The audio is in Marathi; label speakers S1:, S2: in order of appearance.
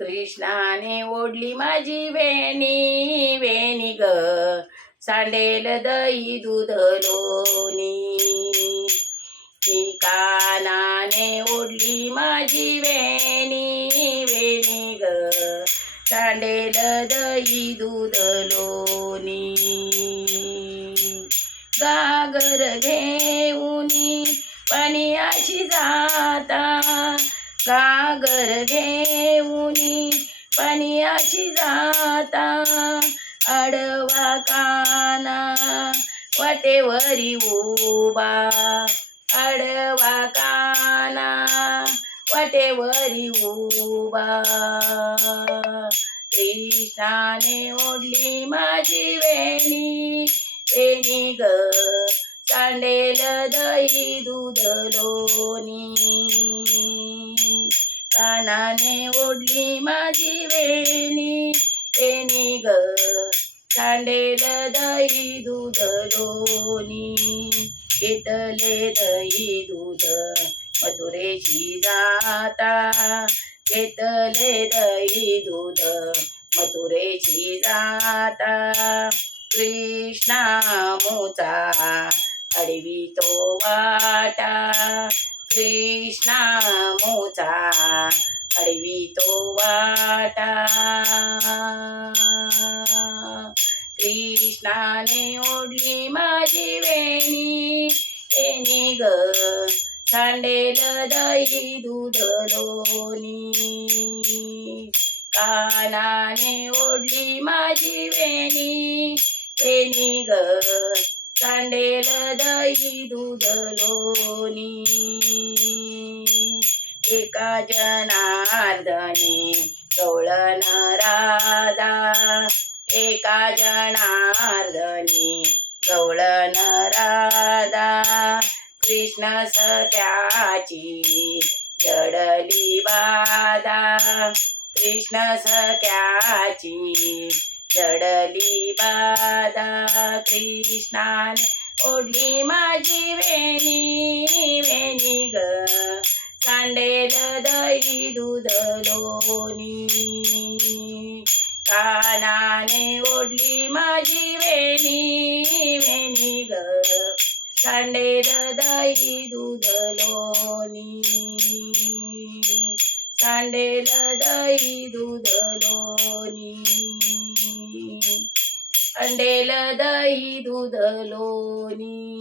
S1: कृष्णाने ओढली माझी वेणी वेणी ग. सांडेल दही दूध लोणी. कानाने ओढली माझी वेणी वेणी ग. सांडेल दही दूध लोणी. गागर घेऊनी पाणी अशी जा घागर घेऊनी पाणी जाता आडवा काना. वटेवरी उबा आडवा काना. वटेवरी उबा कृष्णाने ओढली माझी वेणी. वेणी ग सांडेल दही दूध लोणी. कानाने ओढली माझी वेणी वेणी ग. सांडेल दही दूध लोणी घेतले दही दूध मधुरेची जाता. घेतले दही दूध मधुरेची जाता. कृष्णा मोचा अडवी तो वाटा. कृष्णा मोचा तो वाटा. कृष्णाने ओढली माझी वेणी एने ग सांडेल दही दूध लोणी. कानाने ओढली माझी वेणी एनी ग सांडेल दही दूध लोणी एका जनार्दनी गवळण राधा एका जनार्दनी गवळण राधा कृष्ण सत्याची जडली बाधा कृष्ण सत्याची जडली बाधा कृष्णाने ओढली माझी वेणी वेणी ग. सांडेल दही दूध लोणी. कानाने ओढली माझी वेणी वेणी ग. सांडेल दही दूध लोणी. सांडेल दही दूध लोणी. सांडेल दही दूध लोणी